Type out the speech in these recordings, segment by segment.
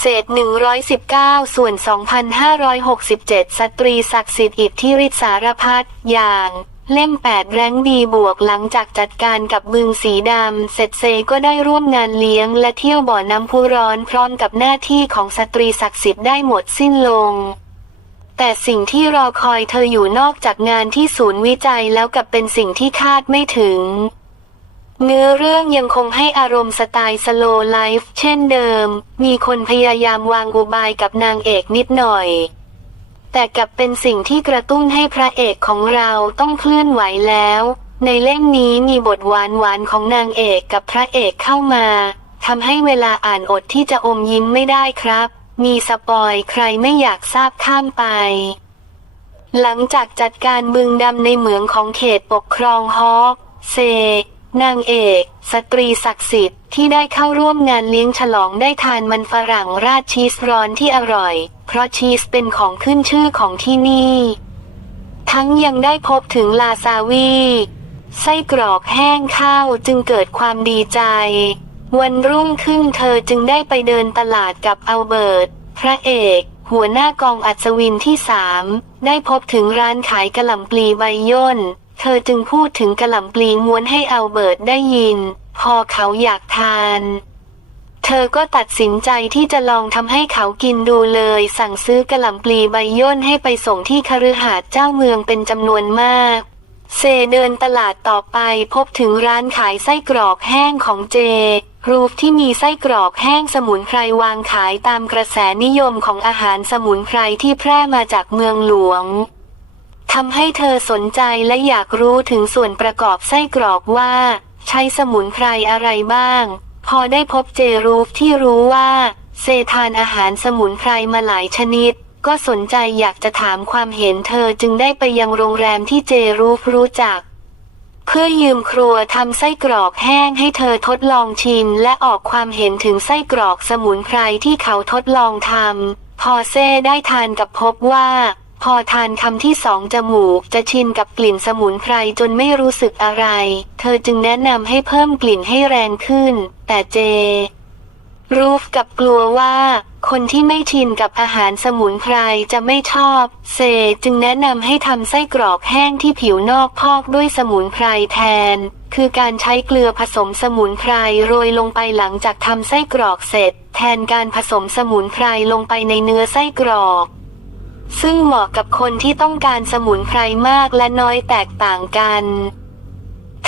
เศษ 119 ส่วน 2,567 สตรีศักดิ์สิทธิ์อิทธิฤทธิสารพัดอย่างเล่ม 8 แรงดีบวกหลังจากจัดการกับบึงสีดำ เสร็จเซก็ได้ร่วมงานเลี้ยงและเที่ยวบ่อน้ำพุร้อนพร้อมกับหน้าที่ของสตรีศักดิ์สิทธิ์ได้หมดสิ้นลง แต่สิ่งที่รอคอยเธออยู่นอกจากงานที่ศูนย์วิจัยแล้วกับเป็นสิ่งที่คาดไม่ถึง เนื้อเรื่องยังคงให้อารมณ์สไตล์สโลไลฟ์เช่นเดิม มีคนพยายามวางอุบายกับนางเอกนิดหน่อย แต่กลับเป็นสิ่งที่กระตุ้นให้พระเอกของเราต้องเคลื่อนไหวแล้ว ในเล่มนี้มีบทหวานหวานๆของนางเอกกับพระเอกเข้ามาทำให้เวลาอ่านอดที่จะอมยิ้มไม่ได้ครับ มีสปอยใครไม่อยากทราบข้ามไป หลังจากจัดการบึงดำในเหมืองของเขตปกครองฮอกเซ นางเอก สตรีศักดิ์สิทธิ์ที่ได้เข้าร่วมงานเลี้ยงฉลองได้ทานมันฝรั่งราดชีสร้อนที่อร่อย เพราะชีสเป็นของขึ้นชื่อของที่นี่ ทั้งยังได้พบถึงลาซาวี ไส้กรอกแห้งข้าวจึงเกิดความดีใจ วันรุ่งขึ้นเธอจึงได้ไปเดินตลาดกับอัลเบิร์ต พระเอก หัวหน้ากองอัศวินที่สามได้พบถึงร้านขายกระหล่ำปลีใบย่น เธอจึงพูดถึงกระหล่ำปลีม้วนให้อัลเบิร์ตได้ยิน พอเขาอยากทาน เธอก็ตัดสินใจที่จะลองทำให้เขากินดูเลย สั่งซื้อกระหล่ำปลีใบย่นให้ไปส่งที่คฤหาสน์เจ้าเมืองเป็นจำนวนมาก เซเดินตลาดต่อไปพบถึงร้านขายไส้กรอกแห้งของเจ รูปที่มีไส้กรอกแห้งสมุนไพรวางขายตามกระแสนิยมของอาหารสมุนไพรที่แพร่มาจากเมืองหลวง ทำให้เธอสนใจและอยากรู้ถึงส่วนประกอบไส้กรอกว่า ใช้สมุนไพรอะไรบ้าง พอได้พบเจรูฟที่รู้ว่า เซทานอาหารสมุนไพรมาหลายชนิด ก็สนใจอยากจะถามความเห็นเธอจึงได้ไปยังโรงแรมที่เจรูฟรู้จัก เพื่อยืมครัวทำไส้กรอกแห้งให้เธอทดลองชิม และออกความเห็นถึงไส้กรอกสมุนไพรที่เขาทดลองทำพอเซ่ได้ทานกับพบว่า พอทานคำที่สองจมูกจะชินกับกลิ่นสมุนไพรจนไม่รู้สึกอะไร เธอจึงแนะนำให้เพิ่มกลิ่นให้แรงขึ้น แต่เจ รูฟกับกลัวว่า คนที่ไม่ชินกับอาหารสมุนไพรจะไม่ชอบ เซจึงแนะนำให้ทำไส้กรอกแห้งที่ผิวนอกพอกด้วยสมุนไพรแทน คือการใช้เกลือผสมสมุนไพรโรยลงไปหลังจากทำไส้กรอกเสร็จ แทนการผสมสมุนไพรลงไปในเนื้อไส้กรอก ซึ่งเหมาะกับคนที่ต้องการสมุนไพรมากและน้อยแตกต่างกัน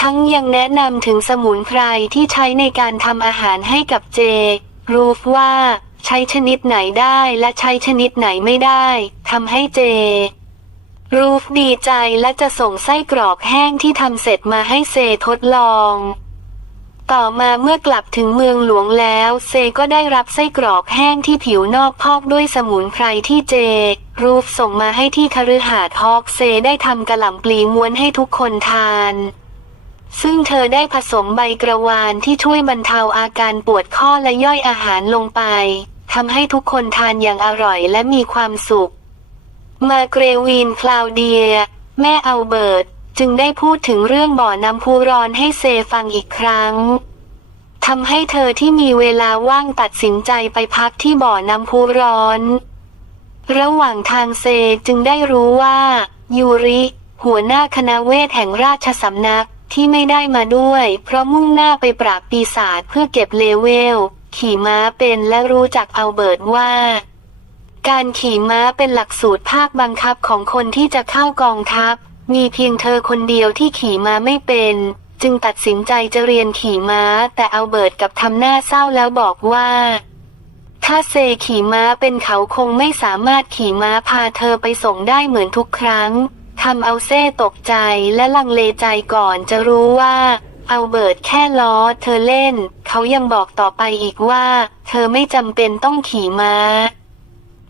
ทั้งยังแนะนำถึงสมุนไพรที่ใช้ในการทำอาหารให้กับเจ รูฟว่าใช้ชนิดไหนได้และใช้ชนิดไหนไม่ได้ทำให้เจ รูฟดีใจและจะส่งไส้กรอกแห้งที่ทำเสร็จมาให้เซทดลอง ต่อมาเมื่อกลับถึงเมืองหลวงแล้ว เซก็ได้รับไส้กรอกแห้งที่ผิวนอกพอกด้วยสมุนไพรที่เจ รูฟส่งมาให้ที่คฤหาสน์ฮอกเซได้ทำกระหล่ำปลีม้วนให้ทุกคนทาน ซึ่งเธอได้ผสมใบกระวานที่ช่วยบรรเทาอาการปวดข้อและย่อยอาหารลงไปทำให้ทุกคนทานอย่างอร่อยและมีความสุข มาเกรวีนคลาวเดีย แม่อัลเบิร์ต จึงได้พูดถึงเรื่องบ่อน้ำพุร้อนให้เซฟังอีกครั้งทำให้เธอที่มีเวลาว่างตัดสินใจไปพักที่บ่อน้ำพุร้อน ระหว่างทางเซจึงได้รู้ว่า ยูริ หัวหน้าคณะเวทแห่งราชสำนักที่ไม่ได้มาด้วย เพราะมุ่งหน้าไปปราบปีศาจเพื่อเก็บเลเวล ขี่ม้าเป็นและรู้จักเอัลเบิร์ตว่า การขี่ม้าเป็นหลักสูตรภาคบังคับของคนที่จะเข้ากองทัพ มีเพียงเธอคนเดียวที่ขี่ม้าไม่เป็น จึงตัดสินใจจะเรียนขี่ม้า แต่เอัลเบิร์ตกับทำหน้าเศร้าแล้วบอกว่า ถ้าเซขี่ม้าเป็นเขาคงไม่สามารถขี่ม้าพาเธอไปส่งได้เหมือนทุกครั้งทำเอาเซ่ตกใจและลังเลใจก่อนจะรู้ว่าเอัลเบิร์ตแค่ล้อเธอเล่น เขายังบอกต่อไปอีกว่า เธอไม่จำเป็นต้องขี่ม้า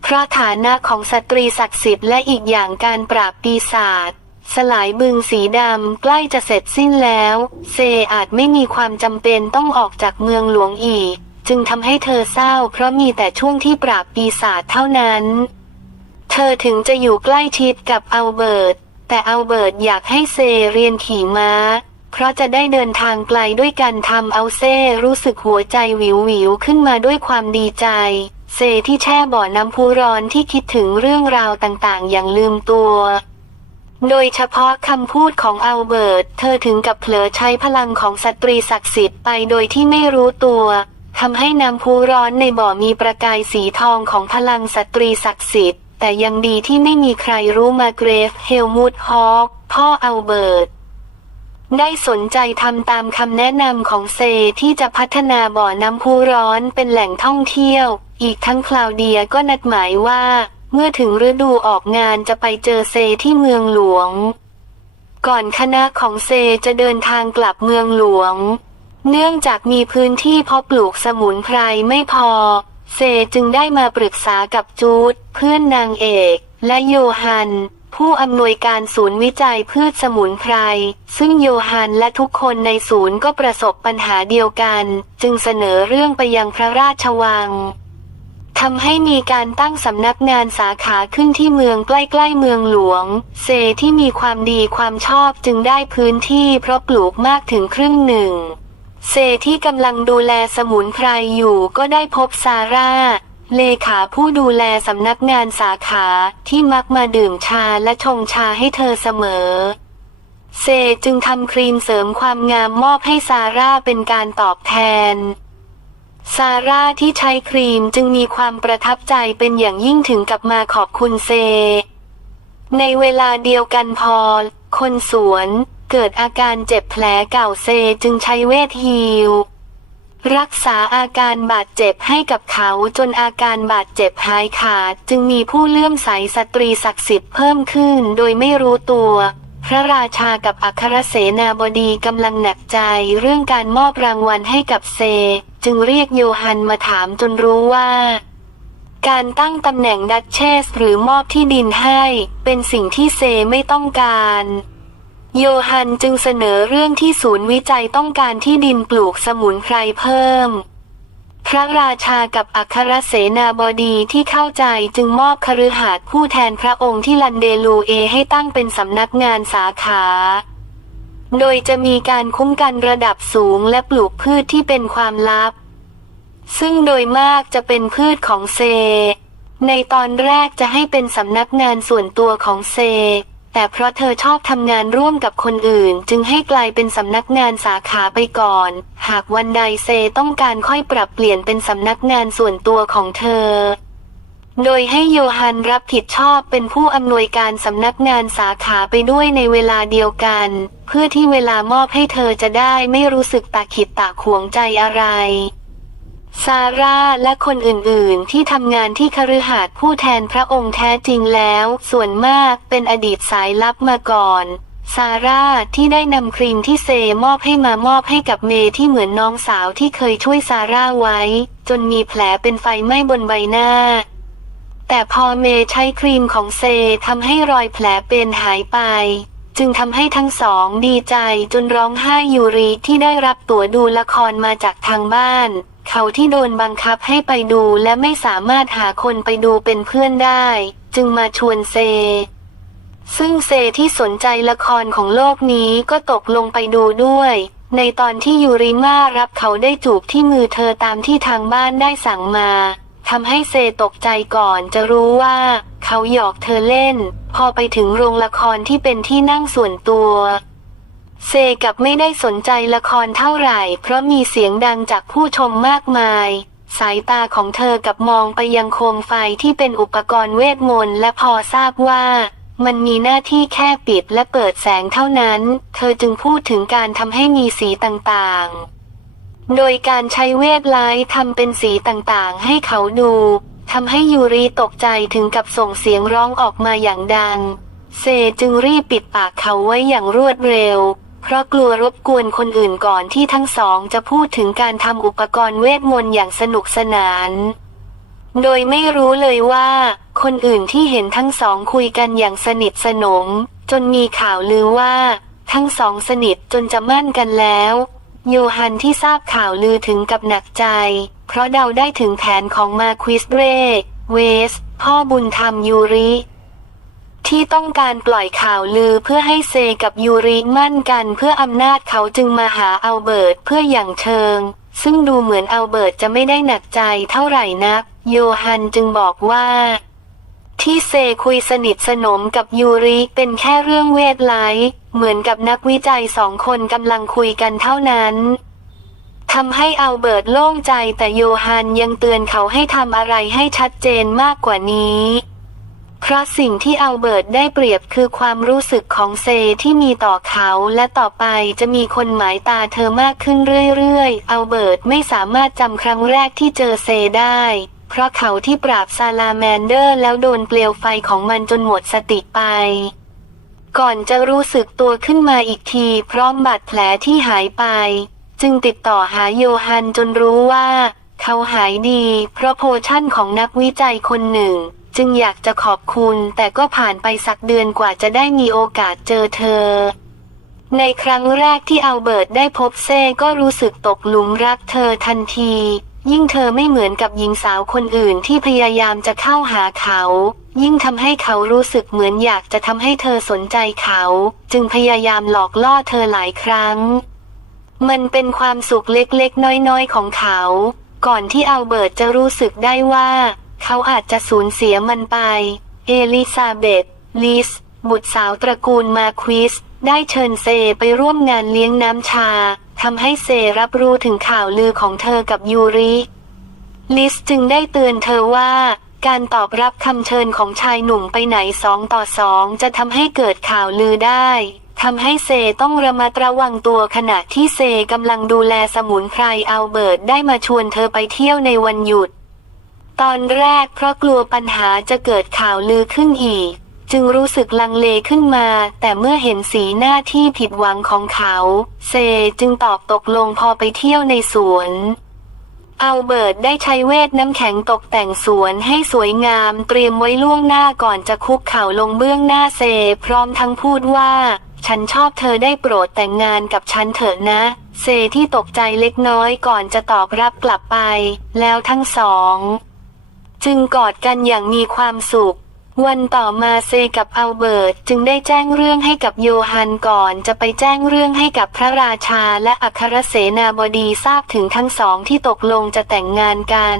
เพราะฐานะของสตรีศักดิ์สิทธิ์และอีกอย่างการปราบปีศาจ สลายบึงสีดำใกล้จะเสร็จสิ้นแล้ว เซอาจไม่มีความจำเป็นต้องออกจากเมืองหลวงอีก จึงทำให้เธอเศร้าเพราะมีแต่ช่วงที่ปราบปีศาจเท่านั้น เธอถึงจะอยู่ใกล้ชิดกับอัลเบิร์ต แต่อัลเบิร์ตอยากให้เซเรียนขี่ม้า เพราะจะได้เดินทางไกลด้วยกันทำเอาเซรู้สึกหัวใจวิววิวขึ้นมาด้วยความดีใจเซที่แช่บ่อน้ำพุร้อนที่คิดถึงเรื่องราวต่างๆ อย่างลืมตัว โดยเฉพาะคำพูดของอัลเบิร์ต เธอถึงกับเผลอใช้พลังของสตรีศักดิ์สิทธิ์ไปโดยที่ไม่รู้ตัวทำให้น้ำพุร้อนในบ่อมีประกายสีทองของพลังสตรีศักดิ์สิทธิ์ แต่ยังดีที่ไม่มีใครรู้มาเกรฟเฮลมูดฮอกพ่ออัลเบิร์ตได้สนใจทำตามคำแนะนำของเซที่จะพัฒนาบ่อน้ำพุร้อนเป็นแหล่งท่องเที่ยว อีกทั้งคลาวเดียก็นัดหมายว่า เมื่อถึงฤดูออกงานจะไปเจอเซที่เมืองหลวง ก่อนคณะของเซจะเดินทางกลับเมืองหลวง เนื่องจากมีพื้นที่เพาะปลูกสมุนไพรไม่พอ เซจึงได้มาปรึกษากับจูดเพื่อนนางเอก และโยฮัน ผู้อำนวยการศูนย์วิจัยพืชสมุนไพร ซึ่งโยฮันและทุกคนในศูนย์ก็ประสบปัญหาเดียวกัน จึงเสนอเรื่องไปยังพระราชวัง ทำให้มีการตั้งสำนักงานสาขาขึ้นที่เมืองใกล้ๆเมืองหลวง เซที่มีความดีความชอบจึงได้พื้นที่เพราะปลูกมากถึงครึ่งหนึ่ง เซที่กำลังดูแลสมุนไพรอยู่ก็ได้พบซาร่า เลขาผู้ดูแลสำนักงานสาขาที่มักมาดื่มชาและชงชาให้เธอเสมอ เซจึงทำครีมเสริมความงามมอบให้ซาร่าเป็นการตอบแทน ซาร่าที่ใช้ครีมจึงมีความประทับใจเป็นอย่างยิ่งถึงกับมาขอบคุณเซ ในเวลาเดียวกันพอคนสวนเกิดอาการเจ็บแผลเก่าเซจึงใช้เวทฮีลรักษาอาการบาดเจ็บให้กับเขาจนอาการบาดเจ็บหายขาด จึงมีผู้เลื่อมใสสตรีศักดิ์สิทธิ์เพิ่มขึ้นโดยไม่รู้ตัว ระราชากับอัครเสนาบดีกำลังหนักใจเรื่องการมอบรางวัลให้กับเซ จึงเรียกโยฮันมาถามจนรู้ว่า การตั้งตำแหน่งดัชเชสหรือมอบที่ดินให้ เป็นสิ่งที่เซไม่ต้องการ โยฮันจึงเสนอเรื่องที่ศูนย์วิจัยต้องการที่ดินปลูกสมุนไพรเพิ่ม พระราชากับอัครเสนาบดีที่เข้าใจจึงมอบคฤหาสน์ผู้แทนพระองค์ที่ลันเดลูเอให้ตั้งเป็นสำนักงานสาขา โดยจะมีการคุ้มกันระดับสูงและปลูกพืชที่เป็นความลับ ซึ่งโดยมากจะเป็นพืชของเซ ในตอนแรกจะให้เป็นสำนักงานส่วนตัวของเซ แต่เพราะเธอชอบทำงานร่วมกับคนอื่น จึงให้กลายเป็นสำนักงานสาขาไปก่อน หากวันใดเซต้องการค่อยปรับเปลี่ยนเป็นสำนักงานส่วนตัวของเธอ โดยให้โยฮันรับผิดชอบเป็นผู้อำนวยการสำนักงานสาขาไปด้วยในเวลาเดียวกัน เพื่อที่เวลามอบให้เธอจะได้ไม่รู้สึกตาขิดตาขวงใจอะไร ซาร่าและคนอื่นๆ ที่ทำงานที่คฤหาสน์ผู้แทนพระองค์แท้จริงแล้ว ส่วนมากเป็นอดีตสายลับมาก่อน ซาร่าที่ได้นำครีมที่เซมอบให้มามอบให้กับเมที่เหมือนน้องสาวที่เคยช่วยซาร่าไว้ จนมีแผลเป็นไฟไหม้บนใบหน้า แต่พอเมใช้ครีมของเซทำให้รอยแผลเป็นหายไปจึงทำให้ทั้งสองดีใจจนร้องไห้ยูริที่ได้รับตั๋วดูละครมาจากทางบ้าน เขาที่โดนบังคับให้ไปดูและไม่สามารถหาคนไปดูเป็นเพื่อนได้ จึงมาชวนเซ ซึ่งเซที่สนใจละครของโลกนี้ก็ตกลงไปดูด้วย ในตอนที่ยูริมารับเขาได้จูบที่มือเธอตามที่ทางบ้านได้สั่งมาทำให้เซตกใจก่อนจะรู้ว่า เขาหยอกเธอเล่น พอไปถึงโรงละครที่เป็นที่นั่งส่วนตัว เซกับไม่ได้สนใจละครเท่าไหร่ เพราะมีเสียงดังจากผู้ชมมากมาย สายตาของเธอกับมองไปยังโคมไฟที่เป็นอุปกรณ์เวทมนต์และพอทราบว่ามันมีหน้าที่แค่ปิดและเปิดแสงเท่านั้น เธอจึงพูดถึงการทำให้มีสีต่างๆ โดยการใช้เวทไลท์ทำเป็นสีต่างๆ ให้เขาดูทำให้ยูริตกใจถึงกับส่งเสียงร้องออกมาอย่างดัง เซจึงรีบปิดปากเขาไว้อย่างรวดเร็ว เพราะกลัวรบกวนคนอื่นก่อนที่ทั้งสองจะพูดถึงการทำอุปกรณ์เวทมนต์อย่างสนุกสนาน โดยไม่รู้เลยว่า คนอื่นที่เห็นทั้งสองคุยกันอย่างสนิทสนม จนมีข่าวลือว่า ทั้งสองสนิทจนจะมั่นกันแล้ว โยฮันที่ทราบข่าวลือถึงกับหนักใจ เพราะเดาได้ถึงแผนของมาควิสเรเวส พ่อบุญธรรมยูริ ที่ต้องการปล่อยข่าวลือเพื่อให้เซกับยูริมั่นกันเพื่ออำนาจเขาจึงมาหาอัลเบิร์ตเพื่ออย่างเชิง ซึ่งดูเหมือนอัลเบิร์ตจะไม่ได้หนักใจเท่าไหร่นัก โยฮันจึงบอกว่า ที่เซคุยสนิทสนมกับยูริเป็นแค่เรื่องเวทไลท์เหมือนกับนักวิจัยสองคนกำลังคุยกันเท่านั้นทำให้อัลเบิร์ตโล่งใจแต่โยฮันยังเตือนเขาให้ทำอะไรให้ชัดเจนมากกว่านี้ เพราะสิ่งที่อัลเบิร์ตได้เปรียบคือความรู้สึกของเซที่มีต่อเขาและต่อไปจะมีคนหมายตาเธอมากขึ้นเรื่อยๆ อัลเบิร์ตไม่สามารถจำครั้งแรกที่เจอเซได้ เพราะเขาที่ปราบซาลาแมนเดอร์แล้วโดนเปลวไฟของมันจนหมดสติไป ก่อนจะรู้สึกตัวขึ้นมาอีกทีพร้อมบาดแผลที่หายไป จึงติดต่อหาโยฮันจนรู้ว่า เขาหายดีเพราะโพชั่นของนักวิจัยคนหนึ่ง จึงอยากจะขอบคุณแต่ก็ผ่านไปสักเดือนกว่าจะได้มีโอกาสเจอเธอ ในครั้งแรกที่อัลเบิร์ตได้พบเซ่ก็รู้สึกตกหลุมรักเธอทันที ยิ่งเธอไม่เหมือนกับหญิงสาวคนอื่นที่พยายามจะเข้าหาเขา ยิ่งทำให้เขารู้สึกเหมือนอยากจะทำให้เธอสนใจเขา จึงพยายามหลอกล่อเธอหลายครั้ง มันเป็นความสุขเล็กๆ น้อยๆ ของเขา ก่อนที่อัลเบิร์ตจะรู้สึกได้ว่า เขาอาจจะสูญเสียมันไป เอลิซาเบธลิส บุตรสาวตระกูลมาควิส ได้เชิญเซไปร่วมงานเลี้ยงน้ำชาทำให้เซรับรู้ถึงข่าวลือของเธอกับยูริลิสจึงได้เตือนเธอว่า การตอบรับคำเชิญของชายหนุ่มไปไหนสองต่อสองจะทำให้เกิดข่าวลือได้ทำให้เซต้องระมัดระวังตัวขณะที่เซกำลังดูแลสมุนไพรอัลเบิร์ตได้มาชวนเธอไปเที่ยวในวันหยุด ตอนแรกเพราะกลัวปัญหาจะเกิดข่าวลือขึ้นอีก จึงรู้สึกลังเลขึ้นมา แต่เมื่อเห็นสีหน้าที่ผิดหวังของเขา เซจึงตอบตกลงพอไปเที่ยวในสวนอัลเบิร์ตได้ใช้เวทน้ำแข็งตกแต่งสวนให้สวยงามเตรียมไว้ล่วงหน้าก่อนจะคุกเข่าลงเบื้องหน้าเซ พร้อมทั้งพูดว่า ฉันชอบเธอได้โปรดแต่งงานกับฉันเถอะนะ เซที่ตกใจเล็กน้อยก่อนจะตอบรับกลับไป แล้วทั้งสอง จึงกอดกันอย่างมีความสุข วันต่อมาเซกับอัลเบิร์ตจึงได้แจ้งเรื่องให้กับโยฮันก่อน จะไปแจ้งเรื่องให้กับพระราชาและอัครเสนาบดีทราบถึงทั้งสองที่ตกลงจะแต่งงานกัน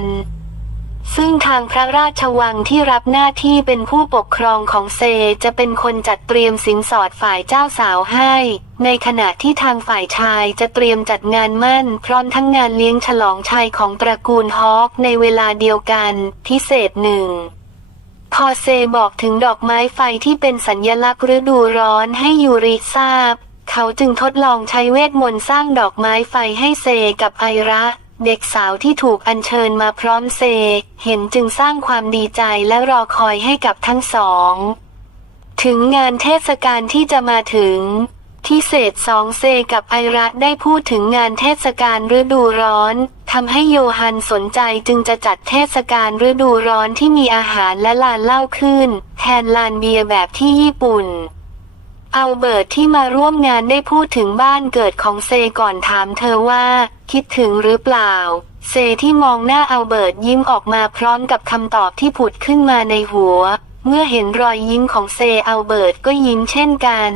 ซึ่งทางพระราชวังที่รับหน้าที่เป็นผู้ปกครองของเซจะเป็นคนจัดเตรียมสินสอดฝ่ายเจ้าสาวให้ ในขณะที่ทางฝ่ายชายจะเตรียมจัดงานมั่น พร้อมทั้งงานเลี้ยงฉลองชัยของตระกูลฮอกในเวลาเดียวกันพิเศษหนึ่งพอเซบอกถึงดอกไม้ไฟที่เป็นสัญญลักษณ์ฤดูร้อนให้ยูริทราบ เขาจึงทดลองใช้เวทมนต์สร้างดอกไม้ไฟให้เซกับไอระ เด็กสาวที่ถูกอัญเชิญมาพร้อมเซ เห็นจึงสร้างความดีใจและรอคอยให้กับทั้งสอง ถึงงานเทศกาลที่จะมาถึง ที่เศษสองเซกับไอระได้พูดถึงงานเทศกาลฤดูร้อนทำให้โยฮันสนใจจึงจะจัดเทศกาลฤดูร้อนที่มีอาหารและลานเหล้าขึ้น แทนลานเบียร์แบบที่ญี่ปุ่น อัลเบิร์ตที่มาร่วมงานได้พูดถึงบ้านเกิดของเซก่อนถามเธอว่า คิดถึงหรือเปล่า เซที่มองหน้าอัลเบิร์ตยิ้มออกมาพร้อมกับคำตอบที่ผุดขึ้นมาในหัว เมื่อเห็นรอยยิ้มของเซอัลเบิร์ตก็ยิ้มเช่นกัน